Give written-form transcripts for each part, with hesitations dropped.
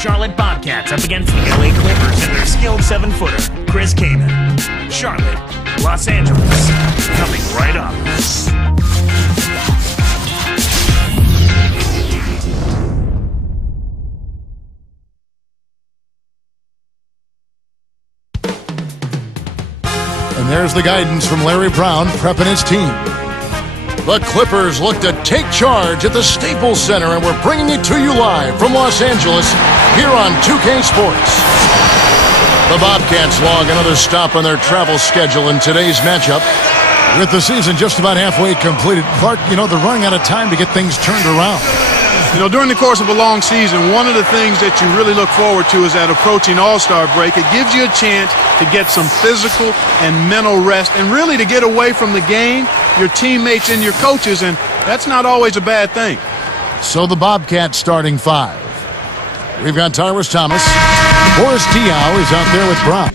Charlotte Bobcats up against the LA Clippers and their skilled 7-footer, Chris Kaman. Charlotte, Los Angeles, coming right up. And there's the guidance from Larry Brown prepping his team. The Clippers look to take charge at the Staples Center, and we're bringing it to you live from Los Angeles here on 2K Sports. The Bobcats log another stop on their travel schedule in today's matchup. With the season just about halfway completed, Clark, they're running out of time to get things turned around. During the course of a long season, one of the things that you really look forward to is that approaching All-Star break. It gives you a chance to get some physical and mental rest and really to get away from the game, your teammates and your coaches, and that's not always a bad thing. So the Bobcats starting five. We've got Tyrus Thomas. Boris Diaw is out there with Brown.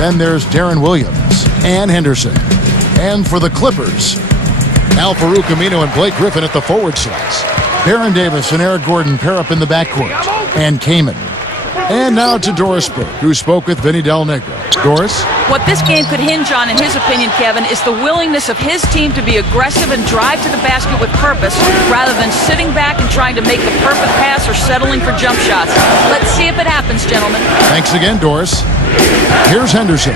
Then there's Darren Williams and Henderson. And for the Clippers, Al Farouk Amino and Blake Griffin at the forward slots. Baron Davis and Eric Gordon pair up in the backcourt. And Kaman. And now to Doris Burke, who spoke with Vinny Del Negro. Doris? What this game could hinge on, in his opinion, Kevin, is the willingness of his team to be aggressive and drive to the basket with purpose, rather than sitting back and trying to make the perfect pass or settling for jump shots. Let's see if it happens, gentlemen. Thanks again, Doris. Here's Henderson.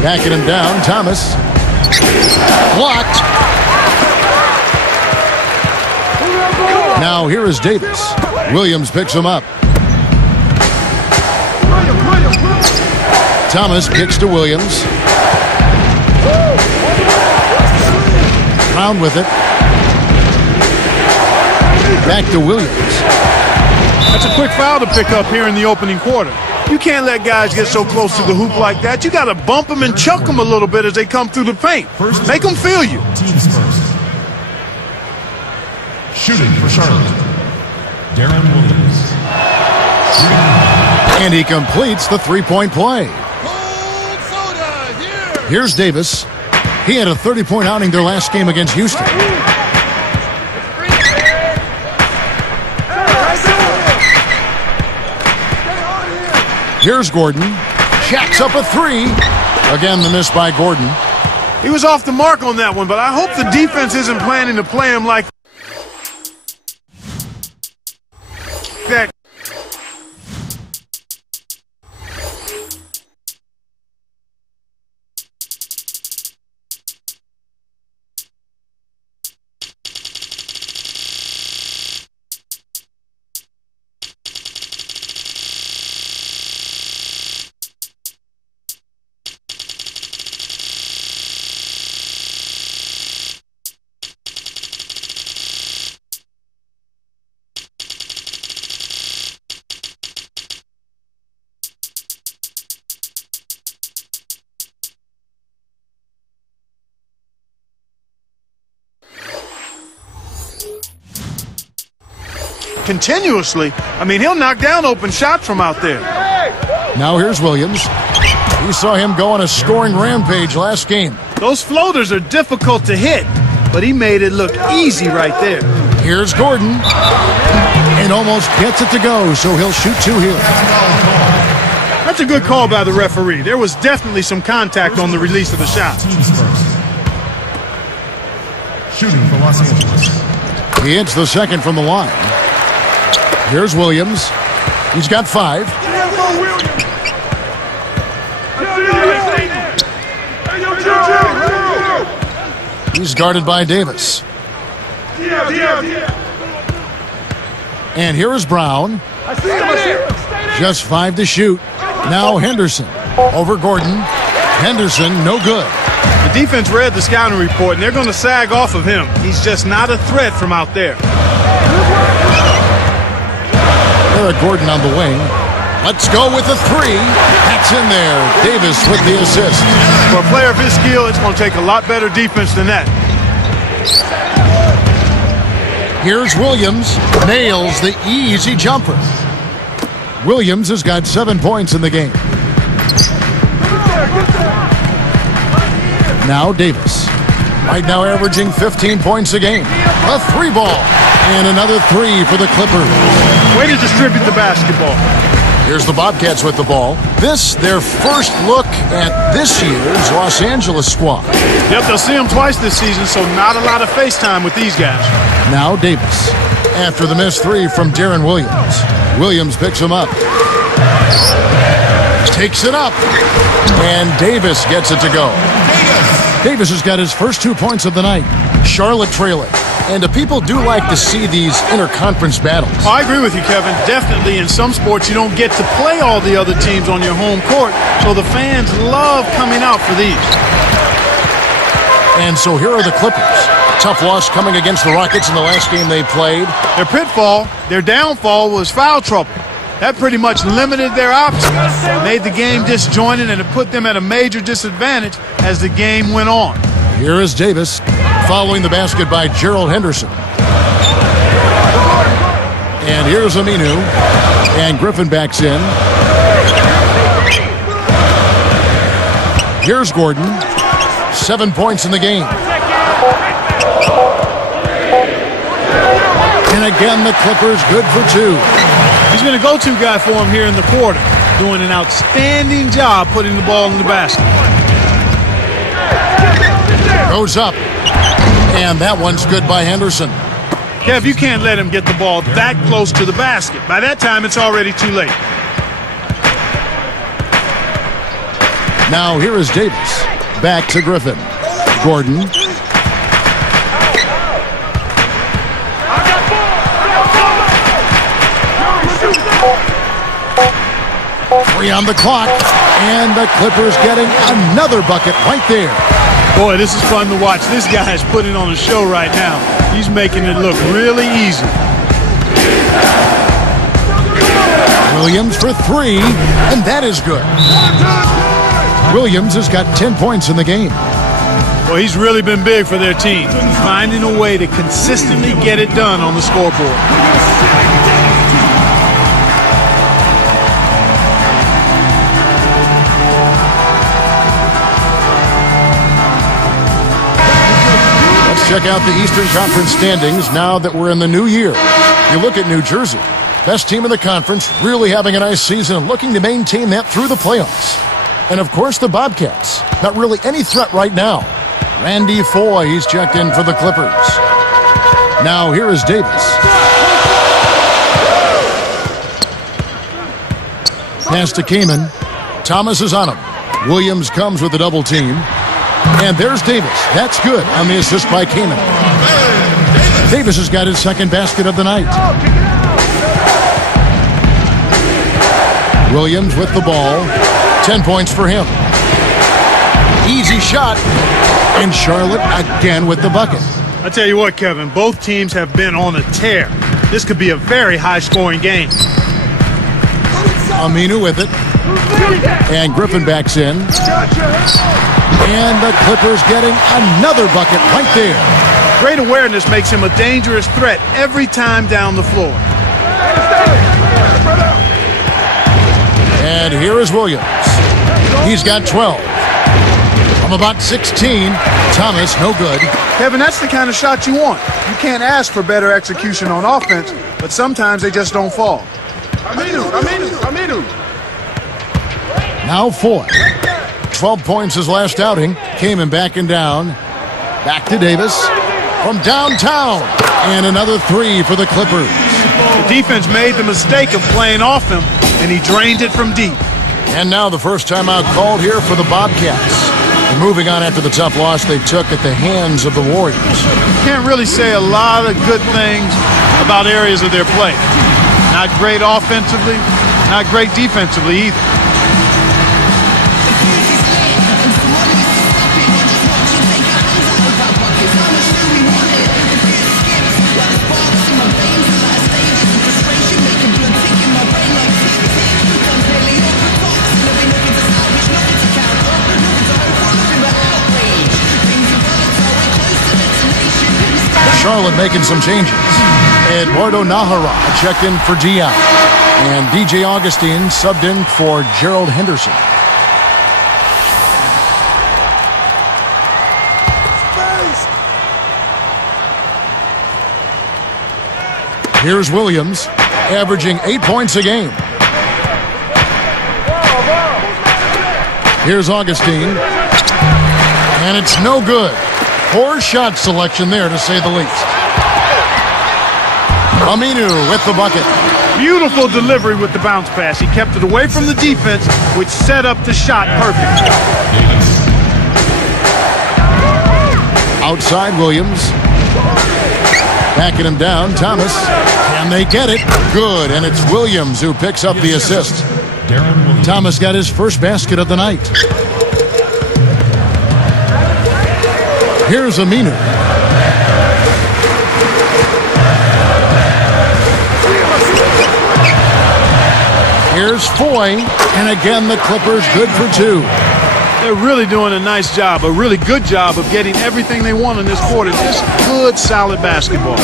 Backing him down, Thomas. Blocked. Now here is Davis. Williams picks him up. Thomas kicks to Williams. Brown with it. Back to Williams. That's a quick foul to pick up here in the opening quarter. You can't let guys get so close to the hoop like that. You got to bump them and chuck them a little bit as they come through the paint. Make them feel you. Teams first. Shooting for Charlotte, Darren Williams. And he completes the three-point play. Here's Davis. He had a 30-point outing their last game against Houston. Here's Gordon. Jacks up a three. Again, the miss by Gordon. He was off the mark on that one, but I hope the defense isn't planning to play him like that. Continuously. I mean, he'll knock down open shots from out there. Now here's Williams. We saw him go on a scoring rampage last game. Those floaters are difficult to hit, but he made it look easy right there. Here's Gordon. And almost gets it to go, so he'll shoot two here. That's a good call by the referee. There was definitely some contact on the release of the shot. Teams first. Shooting for Los Angeles. He hits the second from the line. Here's Williams. He's got five. He's guarded by Davis. And here is Brown. Just five to shoot. Now Henderson over Gordon. Henderson, no good. The defense read the scouting report, and they're going to sag off of him. He's just not a threat from out there. Eric Gordon on the wing. Let's go with the three. That's in there. Davis with the assist. For a player of his skill, it's going to take a lot better defense than that. Here's Williams. Nails the easy jumper. Williams has got 7 points in the game. Now Davis. Right now averaging 15 points a game. A three ball. And another three for the Clippers. Way to distribute the basketball. Here's the Bobcats with the ball. This, their first look at this year's Los Angeles squad. Yep, they'll see them twice this season, so not a lot of face time with these guys. Now Davis. After the missed three from Darren Williams. Williams picks him up. Takes it up. And Davis gets it to go. Davis has got his first 2 points of the night. Charlotte trailing. And people do like to see these interconference battles. I agree with you, Kevin. Definitely in some sports you don't get to play all the other teams on your home court, so the fans love coming out for these. And so here are the Clippers. Tough loss coming against the Rockets in the last game they played. Their pitfall, their downfall was foul trouble. That pretty much limited their options, made the game disjointed, and it put them at a major disadvantage as the game went on. Here is Davis, following the basket by Gerald Henderson. And here's Aminu. And Griffin backs in. Here's Gordon. 7 points in the game. And again, the Clippers good for two. He's been a go-to guy for him here in the quarter, doing an outstanding job putting the ball in the basket. Goes up. And that one's good by Henderson. Kev, you can't let him get the ball that close to the basket. By that time, it's already too late. Now here is Davis. Back to Griffin. Gordon. Three on the clock. And the Clippers getting another bucket right there. Boy, this is fun to watch. This guy is putting on a show right now. He's making it look really easy. Williams for three, and that is good. Williams has got 10 points in the game. Well, he's really been big for their team, finding a way to consistently get it done on the scoreboard. Check out the Eastern Conference standings now that we're in the new year. You look at New Jersey, best team in the conference, really having a nice season and looking to maintain that through the playoffs. And of course the Bobcats, not really any threat right now. Randy Foye, he's checked in for the Clippers. Now here is Davis. Pass to Kaman. Thomas is on him. Williams comes with a double team. And there's Davis. That's good on the assist by Kaman. Davis has got his second basket of the night. Williams with the ball. 10 points for him. Easy shot. And Charlotte again with the bucket. I tell you what, Kevin, both teams have been on a tear. This could be a very high-scoring game. Aminu with it. And Griffin backs in. And the Clippers getting another bucket right there. Great awareness makes him a dangerous threat every time down the floor. And here is Williams. He's got 12. From about 16, Thomas, no good. Kevin, that's the kind of shot you want. You can't ask for better execution on offense, but sometimes they just don't fall. Aminu. Now Foye. 12 points his last outing. Kaman backing down. Back to Davis. From downtown. And another three for the Clippers. The defense made the mistake of playing off him, and he drained it from deep. And now the first timeout called here for the Bobcats. And moving on after the tough loss they took at the hands of the Warriors. Can't really say a lot of good things about areas of their play. Not great offensively, not great defensively either. Charlotte making some changes. Eduardo Nahara checked in for Dion. And DJ Augustine subbed in for Gerald Henderson. Here's Williams, averaging 8 points a game. Here's Augustine. And it's no good. Poor shot selection there, to say the least. Aminu with the bucket. Beautiful delivery with the bounce pass. He kept it away from the defense, which set up the shot perfect. Outside Williams. Backing him down, Thomas. And they get it. Good, and it's Williams who picks up the assist. Thomas got his first basket of the night. Here's Aminu. Here's Foy, and again the Clippers good for two. They're really doing a nice job, a really good job of getting everything they want in this quarter. Just good, solid basketball.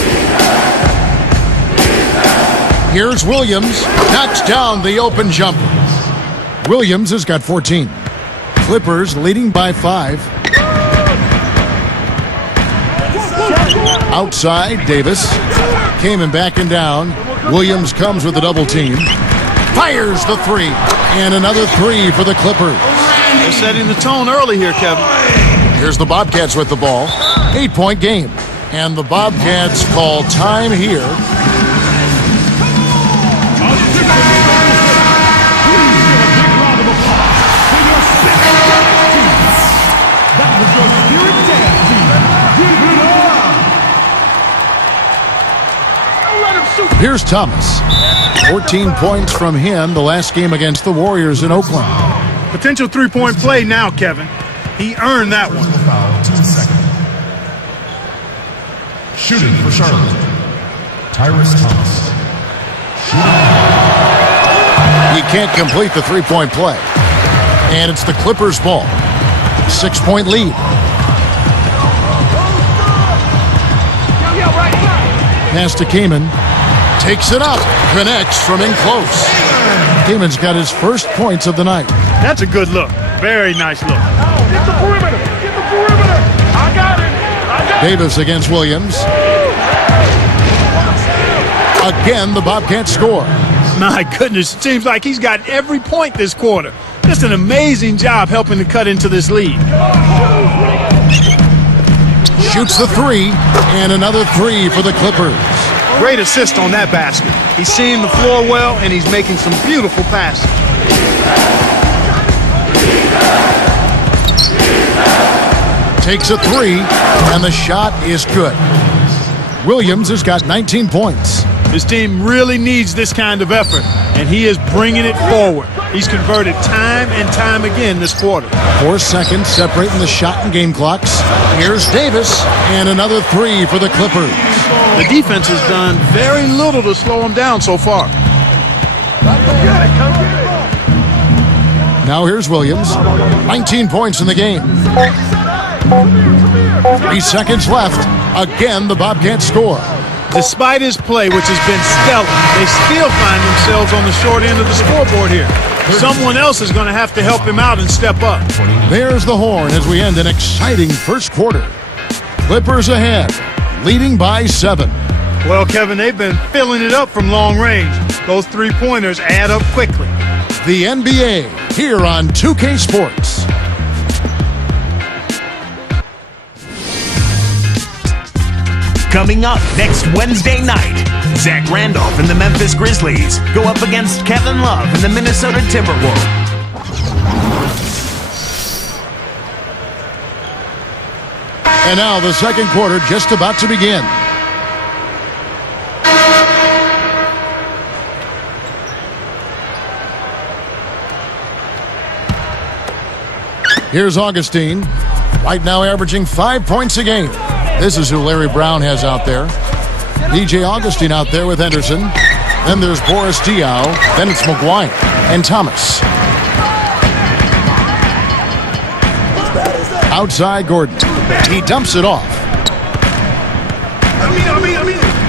Here's Williams, knocks down the open jumper. Williams has got 14. Clippers leading by 5. Outside, Davis. Kamen backing down. Williams comes with a double team. Fires the three. And another three for the Clippers. They're setting the tone early here, Kevin. Here's the Bobcats with the ball. 8-point game. And the Bobcats call time here. Here's Thomas. 14 points from him the last game against the Warriors in Oakland. Potential three-point play now, Kevin. He earned that one. Shooting for Charlotte, Tyrese Thomas. He can't complete the three-point play. And it's the Clippers' ball. 6-point lead. Pass to Kamen. Takes it up. Connects from in close. Kamen's got his first points of the night. That's a good look. Very nice look. Get the perimeter. Get the perimeter. I got it. Davis against Williams. Again, the Bobcats score. My goodness, it seems like he's got every point this quarter. Just an amazing job helping to cut into this lead. Shoots the three, and another three for the Clippers. Great assist on that basket. He's seeing the floor well, and he's making some beautiful passes. Takes a three, and the shot is good. Williams has got 19 points. His team really needs this kind of effort, and he is bringing it forward. He's converted time and time again this quarter. 4 seconds separating the shot and game clocks. Here's Davis, and another three for the Clippers. The defense has done very little to slow him down so far. Now here's Williams. 19 points in the game. 3 seconds left. Again, the Bobcats score. Despite his play, which has been stellar, they still find themselves on the short end of the scoreboard here. Someone else is going to have to help him out and step up. There's the horn as we end an exciting first quarter. Clippers ahead, leading by 7. Well, Kevin, they've been filling it up from long range. Those three-pointers add up quickly. The NBA here on 2K Sports. Coming up next Wednesday night, Zach Randolph and the Memphis Grizzlies go up against Kevin Love and the Minnesota Timberwolves. And now the second quarter just about to begin. Here's Augustine, right now averaging 5 points a game. This is who Larry Brown has out there. DJ Augustine out there with Henderson. Then there's Boris Diaw. Then it's McGuire and Thomas. Outside Gordon. He dumps it off.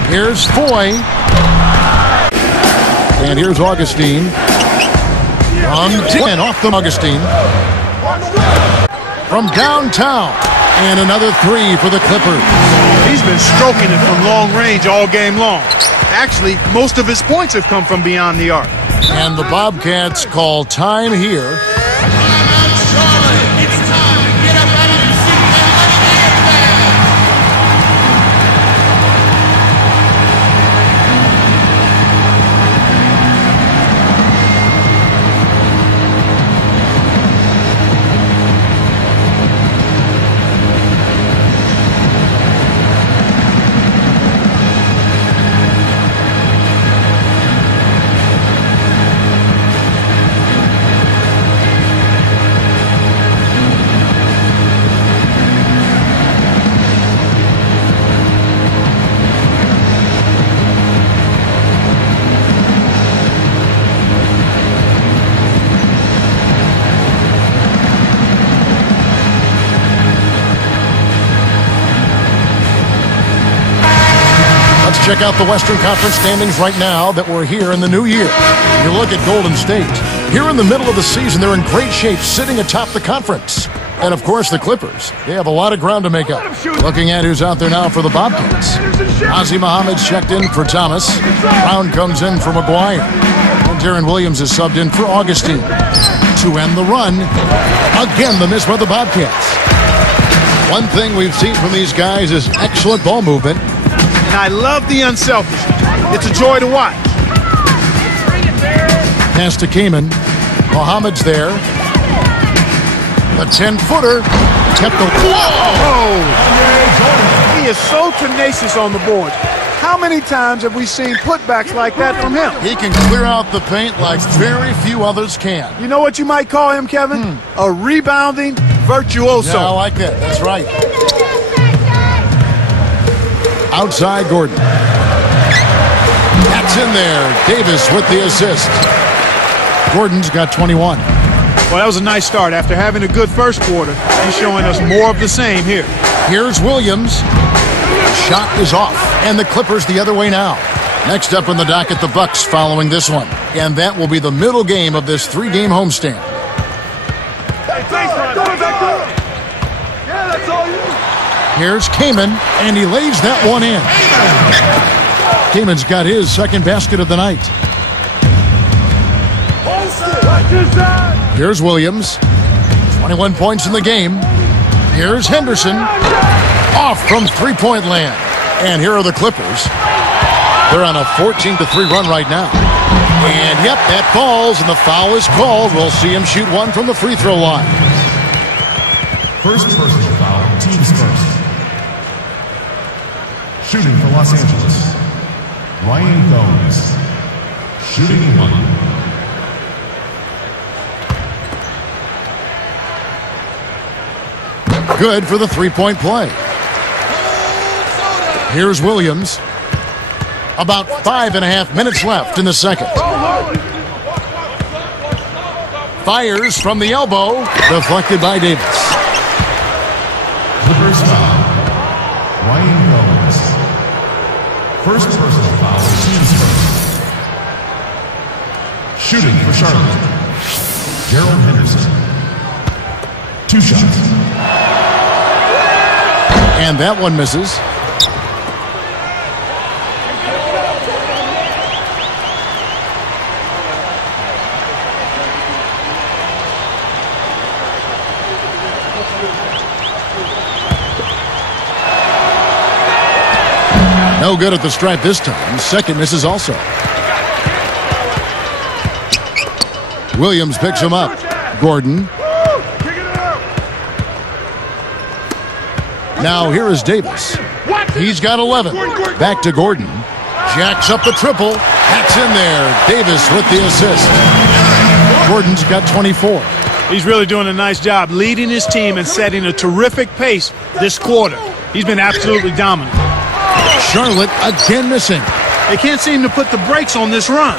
Here's Foy. And here's Augustine. From 10 off the Augustine. From downtown. And another three for the Clippers. He's been stroking it from long range all game long. Actually, most of his points have come from beyond the arc. And the Bobcats call time here. Check out the Western Conference standings right now that we're here in the new year. You look at Golden State. Here in the middle of the season, they're in great shape, sitting atop the conference. And, of course, the Clippers. They have a lot of ground to make up. Looking at who's out there now for the Bobcats. Ozzie Muhammad's checked in for Thomas. Brown comes in for McGuire. And Darren Williams is subbed in for Augustine. To end the run, again the miss by the Bobcats. One thing we've seen from these guys is excellent ball movement. And I love the unselfishness. It's a joy to watch. Pass to Kamen. Muhammad's there. The 10-footer. Kept the... Whoa! He is so tenacious on the board. How many times have we seen putbacks like that from him? He can clear out the paint like very few others can. You know what you might call him, Kevin? A rebounding virtuoso. Yeah, I like that. That's right. Outside Gordon. That's in there. Davis with the assist. Gordon's got 21. Well, that was a nice start. After having a good first quarter, he's showing us more of the same here. Here's Williams. Shot is off. And the Clippers the other way now. Next up in the docket, the Bucks following this one. And that will be the middle game of this 3-game homestand. Here's Kamen, and he lays that one in. Kamen's got his second basket of the night. Here's Williams. 21 points in the game. Here's Henderson. Off from three-point land. And here are the Clippers. They're on a 14-3 run right now. And, yep, that falls, and the foul is called. We'll see him shoot one from the free throw line. First personal foul, teams first. Shooting for Los Angeles, Ryan Gomes. Shooting one. Good for the three-point play. Here's Williams. About 5.5 minutes left in the second. Fires from the elbow, deflected by Davis. Clippers foul, Ryan Gomes. First personal foul, teams first. Shooting for Charlotte, Gerald Henderson. 2 shots. And that one misses. No good at the stripe this time. Second misses also. Williams picks him up. Gordon. Now here is Davis. He's got 11. Back to Gordon. Jacks up the triple. That's in there. Davis with the assist. Gordon's got 24. He's really doing a nice job leading his team and setting a terrific pace this quarter. He's been absolutely dominant. Charlotte again missing. They can't seem to put the brakes on this run.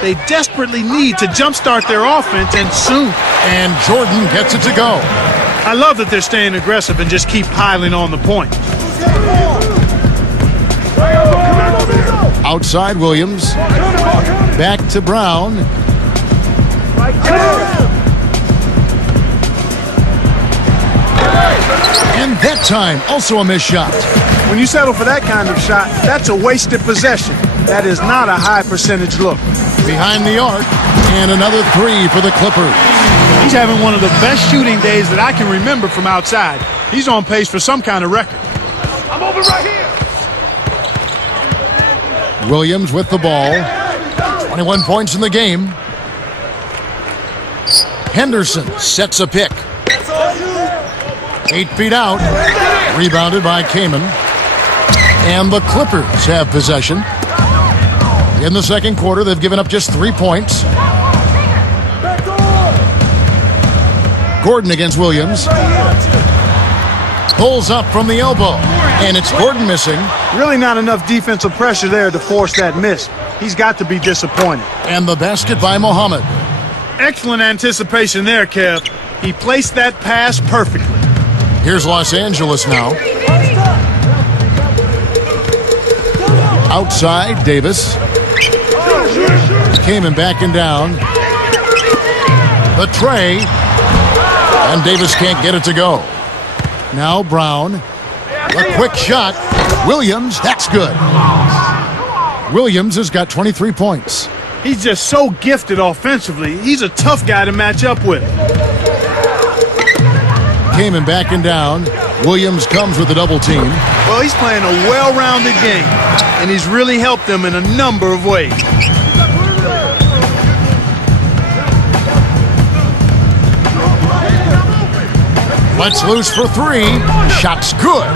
They desperately need to jumpstart their offense, and soon. And Jordan gets it to go. I love that they're staying aggressive and just keep piling on the points. Outside Williams. Back to Brown. And that time, also a missed shot. When you settle for that kind of shot, that's a wasted possession. That is not a high percentage look. Behind the arc, and another three for the Clippers. He's having one of the best shooting days that I can remember from outside. He's on pace for some kind of record. I'm over right here. Williams with the ball. 21 points in the game. Henderson sets a pick. 8 feet out. Rebounded by Kamen. And the Clippers have possession. In the second quarter, they've given up just 3 points. Gordon against Williams. Pulls up from the elbow. And it's Gordon missing. Really not enough defensive pressure there to force that miss. He's got to be disappointed. And the basket by Muhammad. Excellent anticipation there, Kev. He placed that pass perfectly. Here's Los Angeles now. Outside, Davis. Kamen backing down. The tray. And Davis can't get it to go. Now Brown. A quick shot. Williams, that's good. Williams has got 23 points. He's just so gifted offensively. He's a tough guy to match up with. Kamen backing down. Williams comes with a double team. Well, he's playing a well-rounded game, and he's really helped them in a number of ways. Let's loose for three. Shot's good.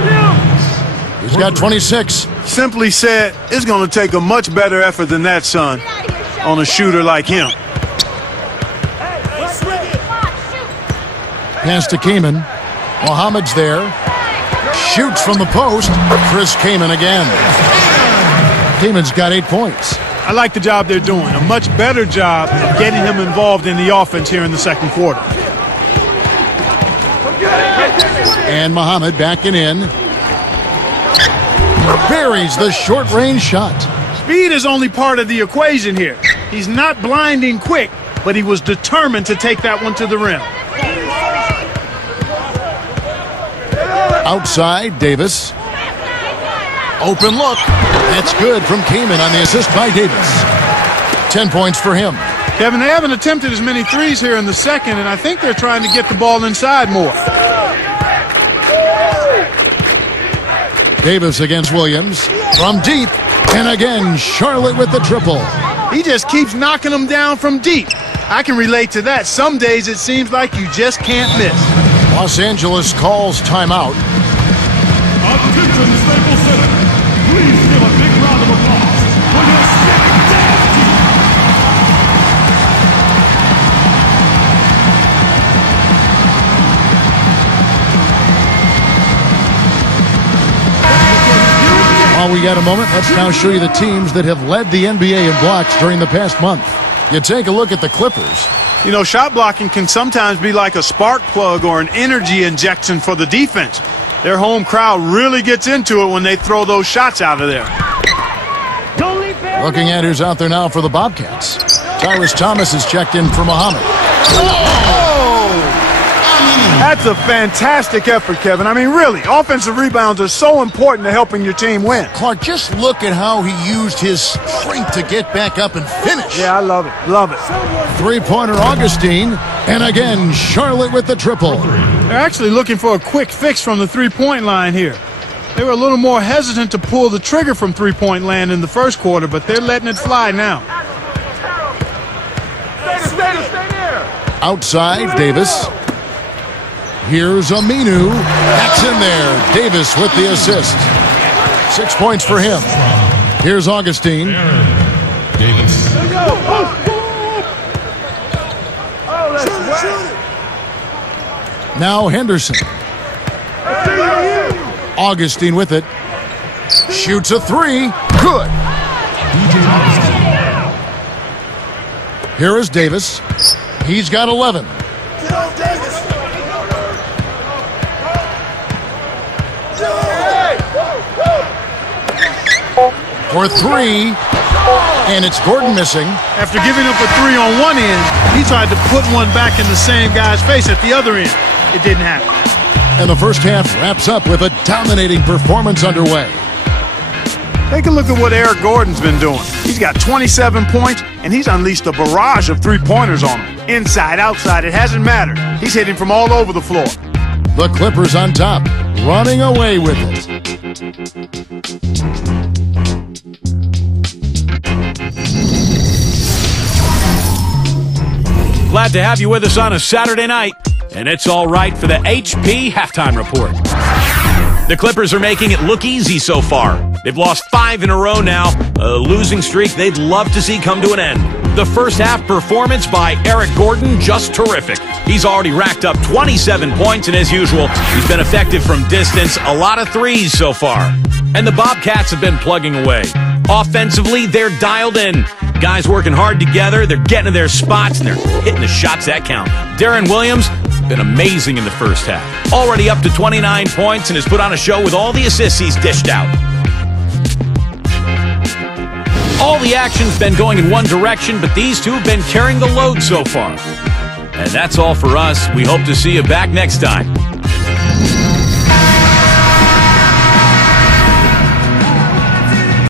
He's got 26. Simply said, it's going to take a much better effort than that, son, on a shooter like him. Pass to Kamen. Muhammad's there. Shoots from the post. Chris Kamen again. Kamen's got 8 points. I like the job they're doing. A much better job of getting him involved in the offense here in the second quarter. And Muhammad backing in. Buries the short-range shot. Speed is only part of the equation here. He's not blinding quick, but he was determined to take that one to the rim. Outside, Davis. Open look. That's good from Kamen on the assist by Davis. 10 points for him. Kevin, they haven't attempted as many threes here in the second, and I think they're trying to get the ball inside more. Davis against Williams. From deep. And again, Charlotte with the triple. He just keeps knocking them down from deep. I can relate to that. Some days it seems like you just can't miss. Los Angeles calls timeout. Attention, Staples Center. Please give a big round of applause for your second damn team. While we got a moment, let's now show you the teams that have led the NBA in blocks during the past month. You take a look at the Clippers. You know, shot blocking can sometimes be like a spark plug or an energy injection for the defense. Their home crowd really gets into it when they throw those shots out of there. Looking at who's out there now for the Bobcats. Tyrus Thomas is checked in for Muhammad. That's a fantastic effort, Kevin. I mean, really, offensive rebounds are so important to helping your team win. Clark, just look at how he used his strength to get back up and finish. Yeah, I love it. Love it. Three-pointer Augustine. And again, Charlotte with the triple. They're actually looking for a quick fix from the three-point line here. They were a little more hesitant to pull the trigger from three-point land in the first quarter, but they're letting it fly now. Stay there. Outside, Davis. Here's Aminu. That's in there. Davis with the assist. 6 points for him. Here's Augustine. Davis. Now Henderson. Augustine with it. Shoots a three. Good. Here is Davis. He's got 11. For three, and it's Gordon missing. After giving up a three on one end, he tried to put one back in the same guy's face at the other end. It didn't happen. And the first half wraps up with a dominating performance underway. Take a look at what Eric Gordon's been doing. He's got 27 points, and he's unleashed a barrage of three-pointers on him. Inside, outside, it hasn't mattered. He's hitting from all over the floor. The Clippers on top, running away with it. Glad to have you with us on a Saturday night, and it's all right for the HP Halftime Report. The Clippers are making it look easy so far. They've lost 5 in a row now, a losing streak they'd love to see come to an end. The first half performance by Eric Gordon, just terrific. He's already racked up 27 points, and as usual, he's been effective from distance, a lot of threes so far. And the Bobcats have been plugging away. Offensively, they're dialed in. Guys working hard together, they're getting to their spots, and they're hitting the shots that count. Deron Williams, been amazing in the first half. Already up to 29 points and has put on a show with all the assists he's dished out. All the action's been going in one direction, but these two have been carrying the load so far. And that's all for us. We hope to see you back next time.